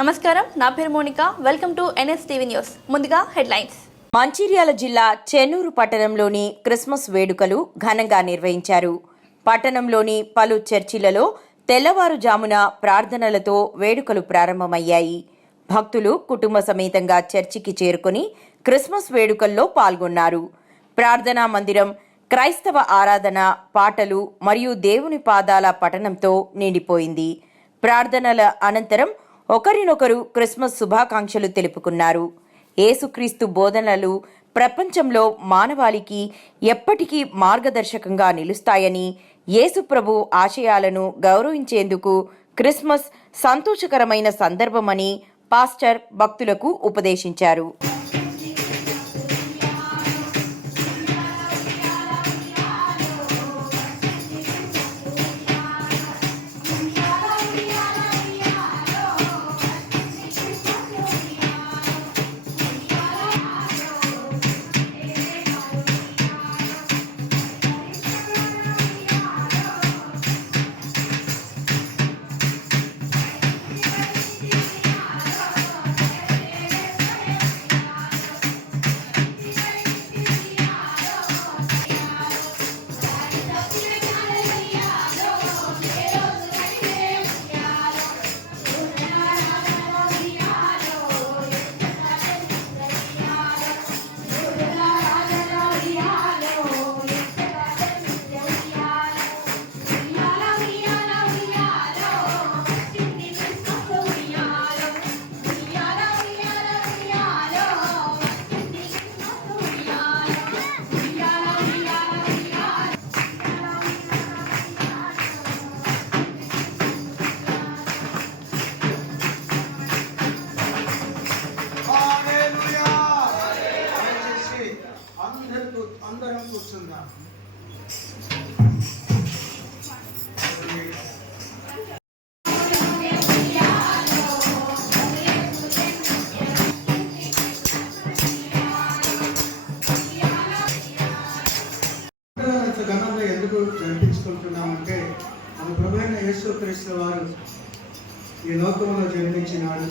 నమస్కారం, నా పేరు Monika. Welcome to NSTV news. ముందుగా హెడ్లైన్స్. మంచిర్యాల జిల్లా చెన్నూరు పట్టణంలోని క్రిస్మస్ వేడుకలు ఘనంగా నిర్వహించారు. పట్టణంలోని పలు చర్చిలలో తెల్లవారుజామున ప్రార్థనలతో వేడుకలు ప్రారంభమయ్యాయి. భక్తులు కుటుంబ సమేతంగా చర్చికి చేరుకుని క్రిస్మస్ వేడుకల్లో పాల్గొన్నారు. ప్రార్థనా మందిరం క్రైస్తవ ఆరాధన, పాటలు మరియు దేవుని పాదాల పఠనంతో నిండిపోయింది. ప్రార్థనల అనంతరం ఒకరినొకరు క్రిస్మస్ శుభాకాంక్షలు తెలుపుకున్నారు. యేసుక్రీస్తు బోధనలు ప్రపంచంలో మానవాళికి ఎప్పటికీ మార్గదర్శకంగా నిలుస్తాయని, యేసుప్రభు ఆశయాలను గౌరవించేందుకు క్రిస్మస్ సంతోషకరమైన సందర్భమని పాస్టర్ భక్తులకు ఉపదేశించారు. అందరం కూర్చుందాం. ఘనంగా ఎందుకు జరిపించుకుంటున్నామంటే, మన ప్రభువైన యేసుక్రీస్తు వారు ఈ లోకంలో జన్మించినాడు.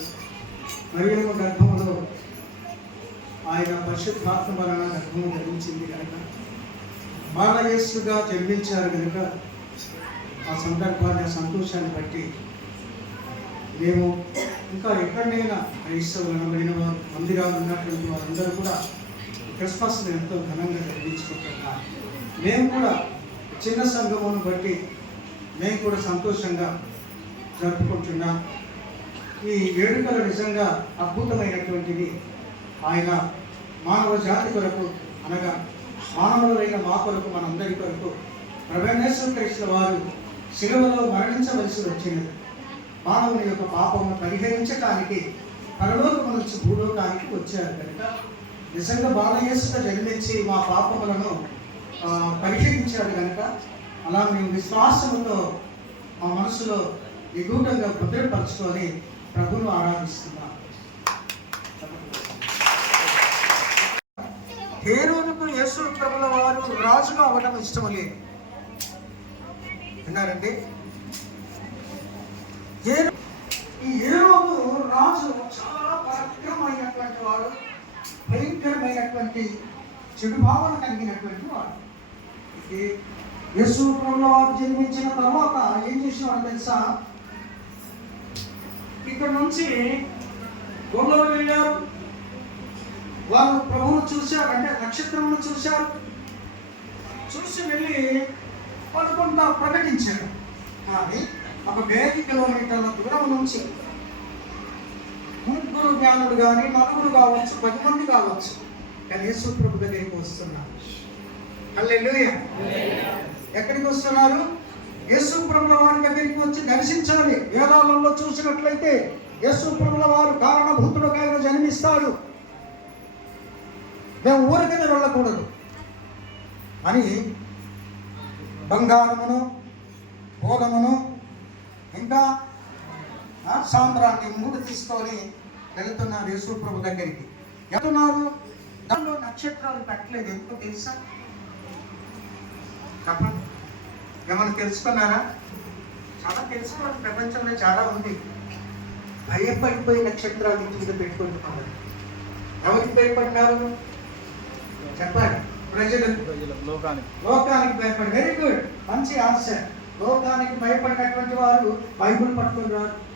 మరియమ్మ గర్భంలో ఆయన పరిశుద్ధాత్మ వలన గర్భము ధరించింది కనుక, బాలయేసుగా జన్మించారు కనుక, ఆ సందర్భాన్ని, ఆ సంతోషాన్ని బట్టి మేము ఇంకా ఎక్కడైనా క్రైస్తవులు అనబడిన వారు, మందిరాలు ఉన్నటువంటి వారందరూ కూడా క్రిస్మస్ని ఎంతో ఘనంగా జరిపించుకుంటున్నారు. మేము కూడా చిన్న సంఘమును బట్టి మేము కూడా సంతోషంగా జరుపుకుంటున్నాం. ఈ వేడుకలు నిజంగా అద్భుతమైనటువంటివి. ఆయన మానవ జాతి కొరకు, అనగా మానవులైన మా కొరకు, మనందరి కొరకు ప్రభువైన యేసుక్రీస్తు వారు శిలువలో మరణించవలసి వచ్చినది. మానవుని యొక్క పాపమును పరిహరించడానికి పరలోకము నుంచి భూలోకానికి వచ్చారు కనుక, నిజంగా బాలయేసుగా జన్మించి మా పాపములను పరిహరించాడు కనుక, అలా మేము విశ్వాసముతో మా మనసులో నిగూఢంగా భద్రపరచుకొని ప్రభువును ఆరాధిస్తున్నాం. హేరోదుకు యేసు ప్రభుల వారు రాజుగా అవ్వడం ఇష్టం లేదు. విన్నారండి? ఈ హేరోదు రాజు చాలా పరాక్రమమైనటువంటి వాడు, భయంకరమైనటువంటి చెడు భావన కలిగినటువంటి వాడు. యేసు ప్రభుల వారు జన్మించిన తర్వాత ఏం చేసినాడు తెలుసా? ఇక్కడ నుంచి గొల్లలు వెళ్ళారు. వాళ్ళు ప్రభువును చూశారు, అంటే నక్షత్రమును చూశారు. చూసి వెళ్ళి వాళ్ళు కొంత ప్రకటించారు. కానీ ఒక 5 కిలోమీటర్ల దూరం నుంచి ముగ్గురు జ్ఞానులు కానీ, నలుగురు కావచ్చు, 10 మంది కావచ్చు, కానీ యేసు ప్రభు దగ్గరికి వస్తున్నారు. హల్లెలూయా. ఎక్కడికి వస్తున్నారు? యేసు ప్రభుల వారి దగ్గరికి వచ్చి దర్శించాలి. వేదాలలో చూసినట్లయితే యేసు ప్రభుల వారు కారణభూతుడుగా ఆయన జన్మిస్తాడు, మేము ఊరికనే వెళ్ళకూడదు అని బంగారమును, భోగమును, ఇంకా సాంద్రాన్ని 3 తీసుకొని వెళ్తున్నారు యేసు ప్రభు దగ్గరికి. వెళ్తున్నారు. దానిలో నక్షత్రాలు పెట్టలేదు. ఎందుకో తెలుసా? చెప్పండి, ఏమన్నా తెలుసుకున్నారా? చాలా తెలుసుకోవాలి. ప్రపంచంలో చాలా ఉంది. భయపడిపోయి నక్షత్రాలు ఇంటి మీద పెట్టుకుంటున్నారు. ఎవరికి భయపడ్డారు చెప్పండి? ప్రజలు లోకానికి భయపడి. వెరీ గుడ్, మంచి ఆన్సర్. లోకానికి భయపడినటువంటి వారు బైబుల్ పట్టుకుని రారు.